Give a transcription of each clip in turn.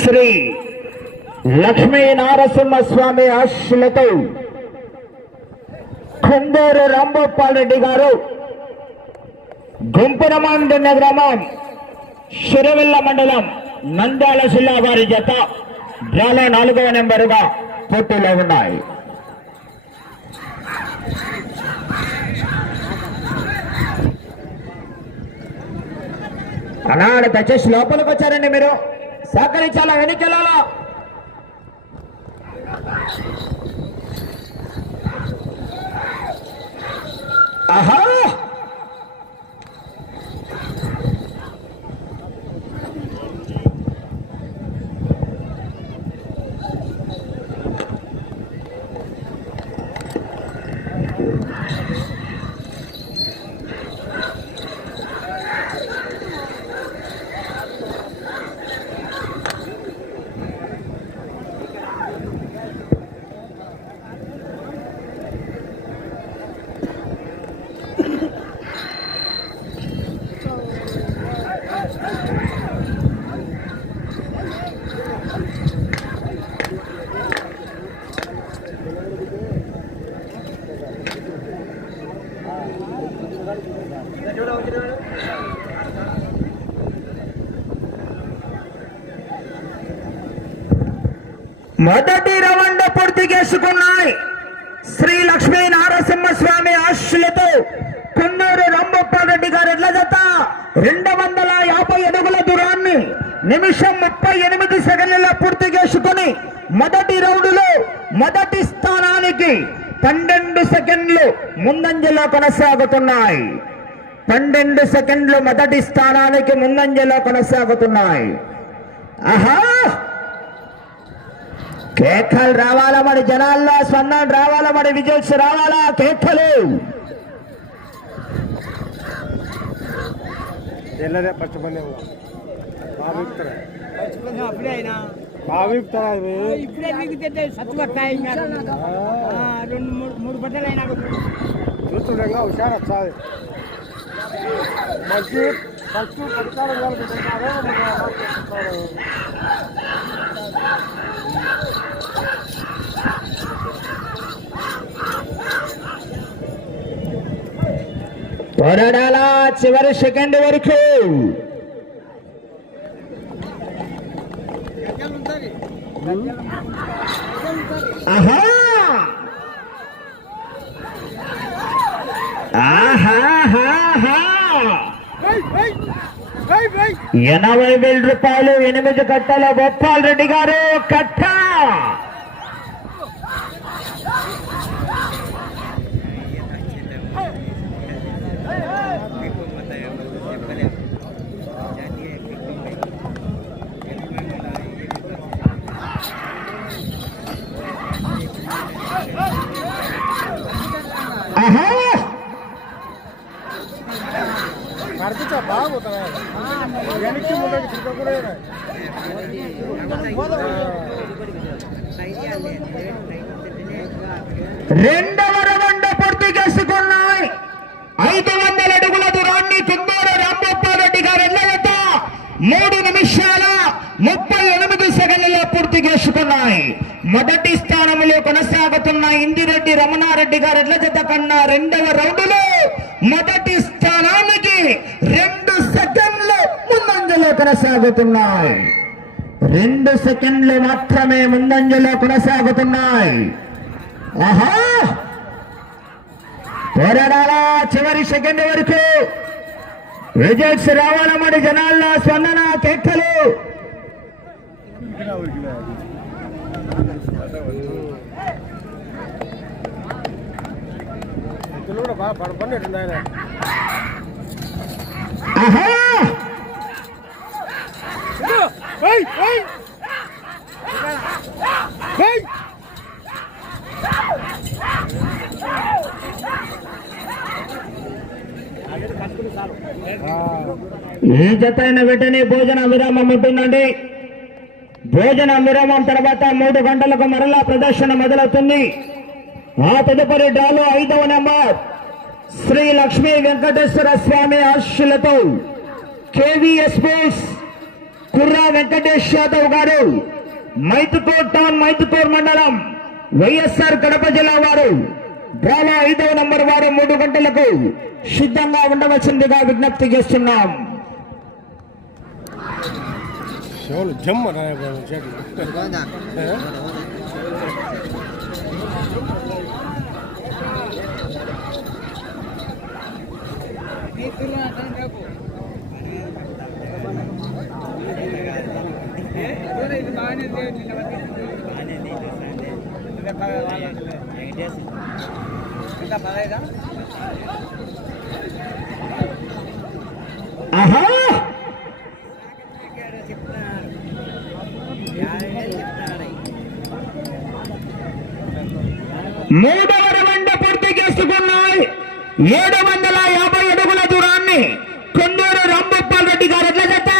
శ్రీ లక్ష్మీ నారసింహస్వామి ఆశీస్సులతో కొందూరు రాంభూపాల్ రెడ్డి గారు గుంపురమాండున్న గ్రామం శిరవెల్ల మండలం నంద్యాల జిల్లా వారి జత డ్రాలో 4వ నెంబరుగా పోటీలో ఉన్నాయి. అన్నాడు దయచేసి లోపలికి వచ్చారండి, మీరు సహకరించాలా, వెనుకెళ్ళాలా. ఆహా మొదటి రౌండ్ పూర్తి చేసుకున్నాయి. శ్రీ లక్ష్మీ నారసింహస్వామి ఆశీస్సులతో కొన్నూరు రాంభూపాల్ రెడ్డి గారి ఎడ్ల జత 250 అడుగుల దూరాన్ని నిమిషం 38 సెకండ్లలో పూర్తి చేసుకుని మొదటి రౌండ్లో మొదటి స్థానానికి 12 సెకండ్లు ముందంజలో కొనసాగుతున్నాయి. 12 సెకండ్లు మొదటి స్థానానికి ముందంజలో కొనసాగుతున్నాయి. ఆహా కేకలు రావాలా, మరి జనాల్లో స్పందన రావాలా, మరి విజయ్ రావాలా, కేకలు. ఇప్పుడే మీకు సత్తుపడతాయి, 2-3 బట్టలు అయినా చూస్తుండగా హుషారు వచ్చాది. మంచి ఫస్ట్ పడతారు. పోరాడాలా చివరి సెకండ్ వరకు. ఆహా ఆహా 80,000 రూపాయలు 8 కట్టల భూపాల్ రెడ్డి గారు కట్ట. రెండవ రౌండ్ పూర్తి చేసుకున్నాయి. 500 అడుగుల దూరాన్ని కొందూరు రాంభూపాల్ రెడ్డి గారు ఎడ్ల జత 3 నిమిషాల 38 సెకండ్లలో పూర్తి చేసుకున్నాయి. మొదటి స్థానంలో కొనసాగుతున్న ఇందిరెడ్డి రమణారెడ్డి గారు ఎడ్ల జత కన్నా రెండవ రౌండ్లో మొదటి స్థానానికి 2 సెకండ్లు ముందంజలో కొనసాగుతున్నాయి. 2 సెకండ్లు మాత్రమే ముందంజలో కొనసాగుతున్నాయి. ఆహా పోరాడాలా చివరి సెకండ్ వరకు. విజయ్ రావాల, మరి జనాల్లో స్పందన, కేకలు. పడుకున్నట్టు ఆయన ఆహా ఈ జత అయిన వెంటనే భోజన విరామం ఉంటుందండి. భోజన విరామం తర్వాత 3 గంటలకు మరలా ప్రదర్శన మొదలవుతుంది. ఆ తదుపరి డ్రాలో 5వ నెంబర్ శ్రీ లక్ష్మీ వెంకటేశ్వర స్వామి ఆశీస్సులతో కేవీఎస్ స్పోర్ట్స్ కుర్రా వెంకటేష్ యాదవ్ గారు మైతుకూర్ టౌన్ మైతుకూర్ మండలం వైఎస్ఆర్ కడప జిల్లా వారు డ్రాలో 5వ నంబర్ వారు 3 గంటలకు సిద్ధంగా ఉండవలసిందిగా విజ్ఞప్తి చేస్తున్నాం. జమ్మ ఆహా మూడవ రౌండ్ పూర్తి చేసుకున్నాయి. 750 అడుగుల దూరాన్ని కొందూరు రాంభూపాల్ రెడ్డి గారు ఎట్ల జత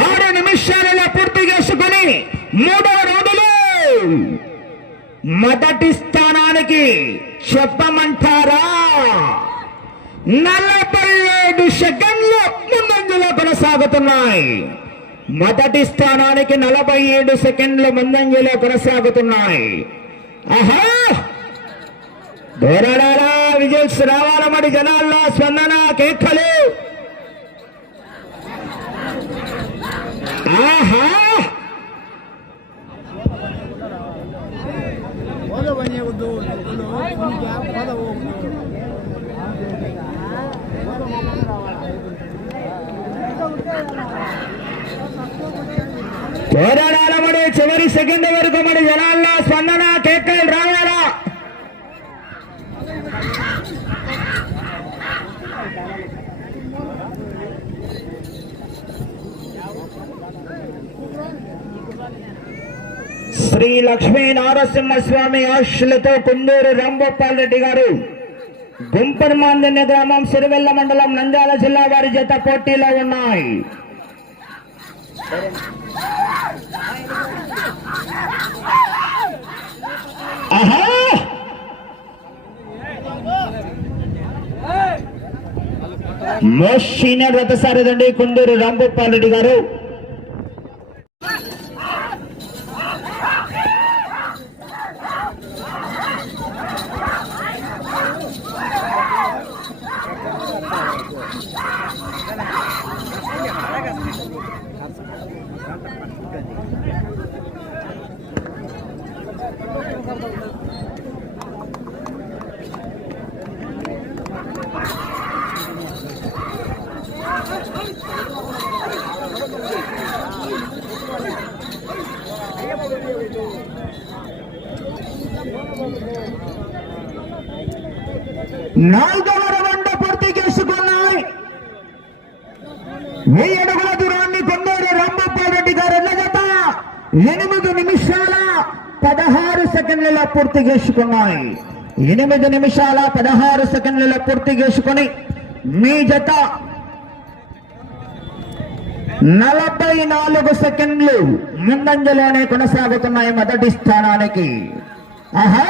6 నిమిషాలలో పూర్తి చేసుకుని 3వ రౌండ్లో మొదటి స్థానానికి చెప్పమంటారా 47 సెకండ్లు ముందంజలో కొనసాగుతున్నాయి. మొదటి స్థానానికి 47 సెకండ్లు ముందంజలో కొనసాగుతున్నాయి. ఆహా దూరాడారా విజయ్ రావాలమడి జనాల్లో స్పందన కేకలు. ఆహా పోరాడాలమడి చివరి సెకండ్ వరకు మరి జనాల్లో స్పందన కేకలు రావాలా. శ్రీ లక్ష్మీ నారసింహస్వామి ఆశీస్సులతో కొందూరు రాంభూపాల్ రెడ్డి గారు గుంపర్మాందన్య గ్రామం సిరివెల్ల మండలం నంద్యాల జిల్లా వారి జత పోటీలో ఉన్నాయి. ఆహా మోస్ట్ సీనియర్ రథసారథండి కొందూరు రాంభూపాల్ రెడ్డి గారు. నాలుగవ రౌండ్ పూర్తి చేసుకున్నాయి. 1000 అడుగుల దూరాన్ని కొందూరు రాంభూపాల్ రెడ్డి గారు జత 8 నిమిషాల 16 సెకండ్లలో పూర్తి చేసుకున్నాయి. 8 నిమిషాల 16 సెకండ్లలో పూర్తి చేసుకుని మీ జత 44 సెకండ్లు ముందంజలోనే కొనసాగుతున్నాయి మొదటి స్థానానికి. ఆహా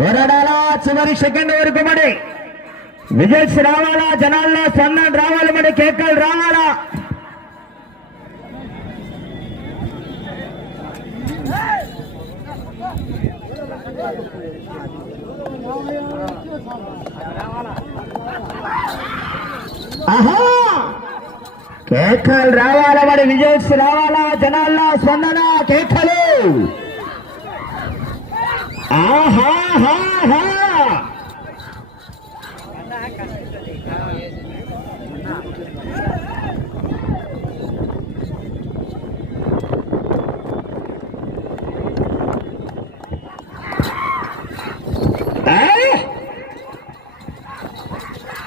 పోరాడాలా చివరి సెకండ్ వరకు మరి విజయ్ రావాలా జనాల్లో స్పందన రావాలి మరి కేకలు రావాలా. ఆహా కేకలు రావాలా మరి విజయ్ రావాలా జనాల్లో స్పందన కేకలు. ఆహా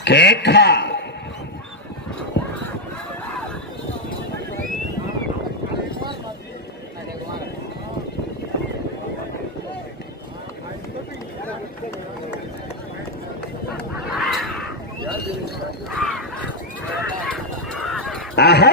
కేక ఆహా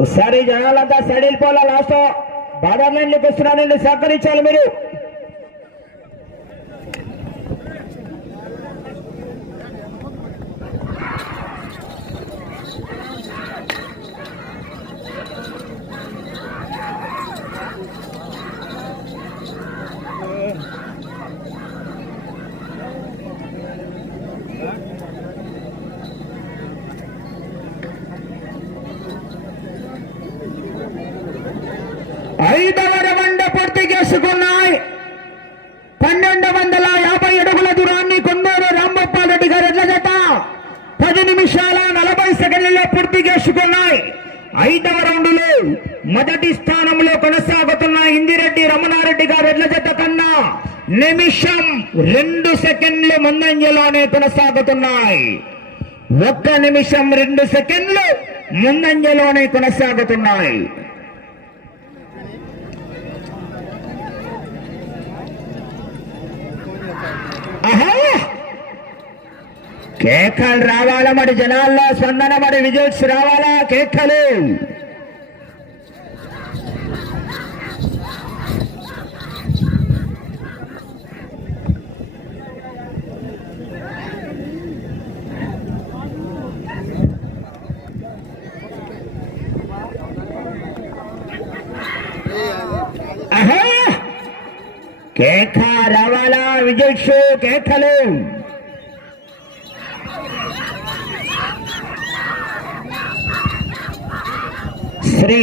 ఒకసారి జనాలంతా సైడ్ వెళ్ళిపోవాలా లాస్ట్ బార్డర్ లైన్లోకి వస్తున్నారండి సహకరించాలి మీరు ఐదవ రౌండ్ పూర్తి చేసుకున్నాయి 1250 అడుగుల దూరాన్ని కొన్నూరు రాంగోపాల్ రెడ్డి గారు ఎడ్ల జత 10 నిమిషాల 40 సెకండ్లలో పూర్తి చేసుకున్నాయి. ఐదవ రౌండ్లో మొదటి స్థానంలో కొనసాగుతున్న ఇందిరెడ్డి రమణారెడ్డి గారు ఎడ్ల జత కన్నా నిమిషం 2 సెకండ్లు ముందంజలోనే కొనసాగుతున్నాయి. 1 నిమిషం 2 సెకండ్లు ముందంజలోనే కొనసాగుతున్నాయి. కేకలు రావాలా మరి జనాల్లో స్పందన మరి విజువల్స్ రావాలా కేకలు కేక రావాలా విజువల్స్ కేకలు శ్రీ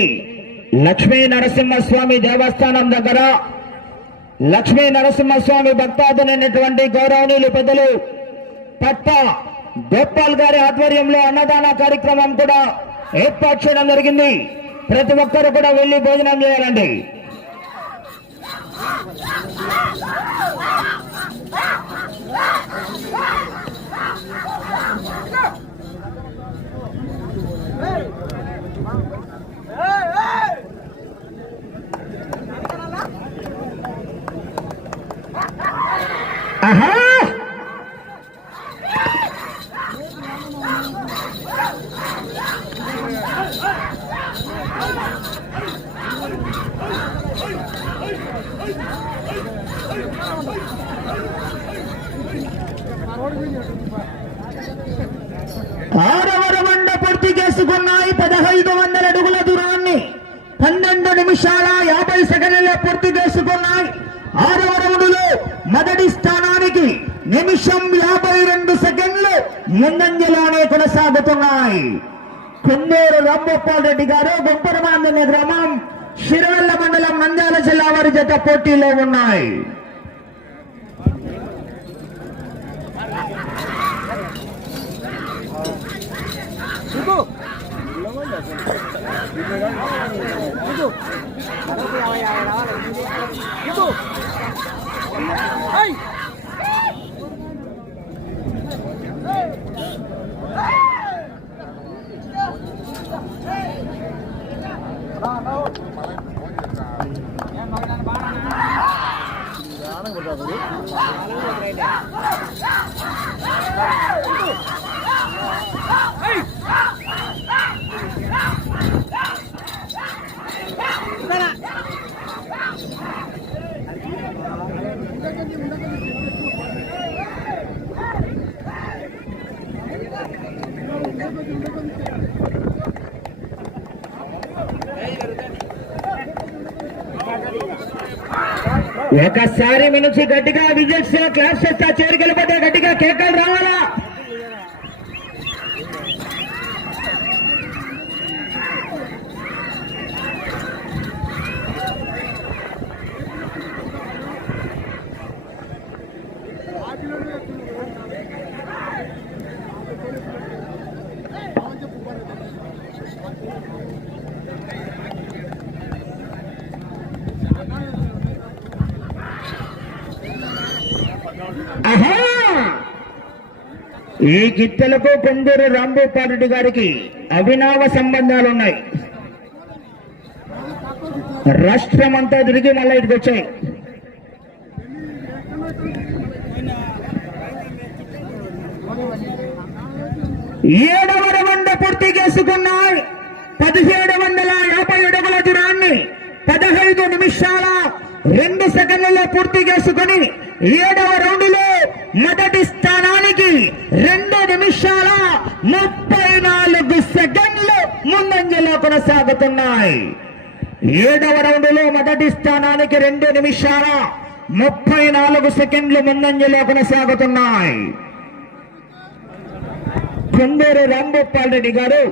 లక్ష్మీ నరసింహస్వామి దేవస్థానం దగ్గర లక్ష్మీ నరసింహస్వామి భక్తాదులైనటువంటి గౌరవనీయులు పెద్దలు పట్ట గోపాల్ గారి ఆధ్వర్యంలో అన్నదాన కార్యక్రమం కూడా ఏర్పాటు చేయడం జరిగింది. ప్రతి ఒక్కరు కూడా వెళ్లి భోజనం చేయాలండి. ఆహా ఆరవ రౌండ్ పూర్తి చేసుకున్నాయి. 1500 అడుగుల దూరాన్ని 12 నిమిషాల 50 సెకండ్లలో పూర్తి చేసుకున్నాయి. ఆరవ రౌండ్లో మొదటి స్థానానికి నిమిషం 52 సెకండ్లు ముందంజలోనే కొనసాగుతున్నాయి. కొన్నూరు రాంగోపాల్ రెడ్డి గారు గుంపరమాందనే గ్రామం శిరవల్ల మండలం నంద్యాల జిల్లా వారి జత పోటీలో ఉన్నాయి. ఒకసారి మీ నుంచి గట్టిగా విజిల్స్ క్లాస్ చేస్తా చేరుకెళ్ళిపోతే గట్టిగా కేకలు రావాలా. ఈ గిత్తెలకు కొందరు రాంభూపారెడ్డి గారికి అవినావ సంబంధాలున్నాయి. రాష్ట్రం అంతా తిరిగి మళ్ళీ ఇటుకు వచ్చాయి. ఏడవ రౌండ్ పూర్తి చేసుకున్నాయి. 1750 అడుగుల దూరాన్ని 15 నిమిషాల 2 సెకండ్లలో పూర్తి చేసుకుని 7వ రౌండ్లో మొదటి స్థానానికి 2 నిమిషాల 34 సెకండ్లు ముందంజలో కొనసాగుతున్నాయి. 7వ రౌండ్లో మొదటి స్థానానికి 2 నిమిషాల 34 సెకండ్లు ముందంజలో కొనసాగుతున్నాయి. కొందరు రాంభూపాల్ రెడ్డి గారు